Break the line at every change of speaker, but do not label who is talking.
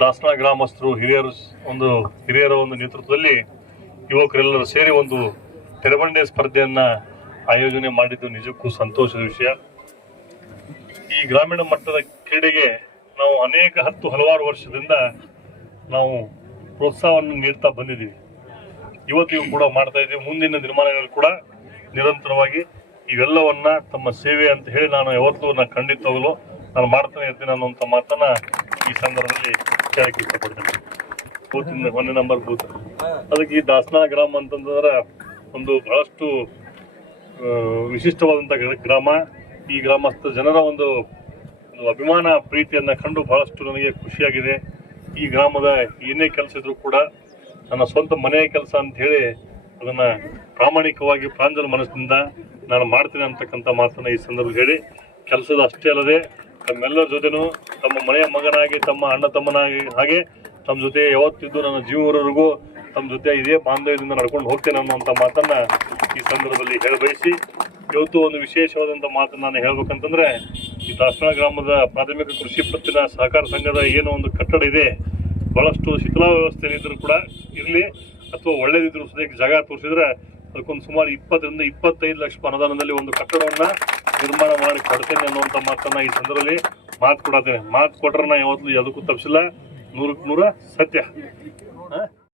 ದಾಸನ ಗ್ರಾಮಸ್ಥರು, ಹಿರಿಯರು ಒಂದು ಹಿರಿಯರ ಒಂದು ನೇತೃತ್ವದಲ್ಲಿ ಯುವಕರೆಲ್ಲರೂ ಸೇರಿ ಒಂದು ತೆರಬಂಡೆ ಸ್ಪರ್ಧೆಯನ್ನು ಆಯೋಜನೆ ಮಾಡಿದ್ದು ನಿಜಕ್ಕೂ ಸಂತೋಷದ ವಿಷಯ. ಈ ಗ್ರಾಮೀಣ ಮಟ್ಟದ ಕ್ರೀಡೆಗೆ ನಾವು ಅನೇಕ ಹತ್ತು ಹಲವಾರು ವರ್ಷದಿಂದ ನಾವು ಪ್ರೋತ್ಸಾಹವನ್ನು ನೀಡ್ತಾ ಬಂದಿದ್ದೀವಿ. ಇವತ್ತಿಗೂ ಕೂಡ ಮಾಡ್ತಾ ಇದ್ದೀವಿ. ಮುಂದಿನ ದಿನಮಾನಗಳಲ್ಲಿ ಕೂಡ ನಿರಂತರವಾಗಿ ಇವೆಲ್ಲವನ್ನ ತಮ್ಮ ಸೇವೆ ಅಂತ ಹೇಳಿ ನಾನು ಯಾವತ್ತೂ ನಾನು ಖಂಡಿತವಾಗಲು ನಾನು ಮಾಡ್ತಾನೆ ಇರ್ತೀನಿ ಅನ್ನುವಂಥ ಮಾತನ್ನ ಈ ಸಂದರ್ಭದಲ್ಲಿ ಹೇಳಕ್ಕೆ ಇಷ್ಟಪಡ್ತೇನೆ. ಬೂತಿಂದ ಒಂದೇ ನಂಬರ್ ಬೂತ್ ಅದಕ್ಕೆ ಈ ದಾಸನ ಗ್ರಾಮ ಅಂತಂದ್ರೆ ಒಂದು ಬಹಳಷ್ಟು ವಿಶಿಷ್ಟವಾದಂಥ ಗ್ರಾಮ. ಈ ಗ್ರಾಮಸ್ಥ ಜನರ ಒಂದು ಒಂದು ಅಭಿಮಾನ, ಪ್ರೀತಿಯನ್ನ ಕಂಡು ಬಹಳಷ್ಟು ನನಗೆ ಖುಷಿಯಾಗಿದೆ. ಈ ಗ್ರಾಮದ ಏನೇ ಕೆಲಸ ಇದ್ರೂ ಕೂಡ ನನ್ನ ಸ್ವಂತ ಮನೆಯ ಕೆಲಸ ಅಂತ ಹೇಳಿ ಅದನ್ನ ಪ್ರಾಮಾಣಿಕವಾಗಿ ಪ್ರಾಂಜಲ ಮನಸ್ಸಿನಿಂದ ನಾನು ಮಾಡ್ತೀನಿ ಅಂತಕ್ಕಂಥ ಮಾತನ್ನ ಈ ಸಂದರ್ಭದಲ್ಲಿ ಹೇಳಿ. ಕೆಲಸದ ಅಷ್ಟೇ ಅಲ್ಲದೆ ತಮ್ಮೆಲ್ಲರ ಜೊತೆನೂ ತಮ್ಮ ಮನೆಯ ಮಗನಾಗಿ, ತಮ್ಮ ಅಣ್ಣ ತಮ್ಮನಾಗಿ, ಹಾಗೆ ತಮ್ಮ ಜೊತೆ ಯಾವತ್ತಿದ್ದು ನನ್ನ ಜೀವರವರೆಗೂ ತಮ್ಮ ಜೊತೆ ಇದೇ ಬಾಂಧವ್ಯದಿಂದ ನಡ್ಕೊಂಡು ಹೋಗ್ತೇನೆ ಅನ್ನುವಂಥ ಮಾತನ್ನ ಈ ಸಂದರ್ಭದಲ್ಲಿ ಹೇಳಬಯಸಿ, ಇವತ್ತು ಒಂದು ವಿಶೇಷವಾದಂಥ ಮಾತನ್ನು ನಾನು ಹೇಳ್ಬೇಕಂತಂದ್ರೆ, ಈ ದಾಸನ ಗ್ರಾಮದ ಪ್ರಾಥಮಿಕ ಕೃಷಿ ಪತ್ತಿನ ಸಹಕಾರ ಸಂಘದ ಏನೋ ಒಂದು ಕಟ್ಟಡ ಇದೆ. ಬಹಳಷ್ಟು ಶಿಥಿಲಾ ವ್ಯವಸ್ಥೆಯಲ್ಲಿದ್ದರೂ ಕೂಡ ಇರಲಿ ಅಥವಾ ಒಳ್ಳೇದಿದ್ರು ಸದ್ಯಕ್ಕೆ ಜಾಗ ತೋರಿಸಿದ್ರೆ ಅದಕ್ಕೊಂದು ಸುಮಾರು ಇಪ್ಪತ್ತರಿಂದ ಇಪ್ಪತ್ತೈದು ಲಕ್ಷ ಅನುದಾನದಲ್ಲಿ ಒಂದು ಕಟ್ಟಡವನ್ನ ನಿರ್ಮಾಣ ಮಾಡಿ ಕೊಡ್ತೇನೆ ಅನ್ನುವಂಥ ಮಾತನ್ನ ಈ ಸಂದರ್ಭದಲ್ಲಿ ಮಾತು ಕೊಡತ್ತೇನೆ. ಮಾತು ಕೊಟ್ರೆ ನಾ ಯಾವತ್ತೂ ಯಾವುದಕ್ಕೂ ತಪ್ಪಿಸಿಲ್ಲ. ನೂರಕ್ಕೆ ನೂರ ಸತ್ಯ.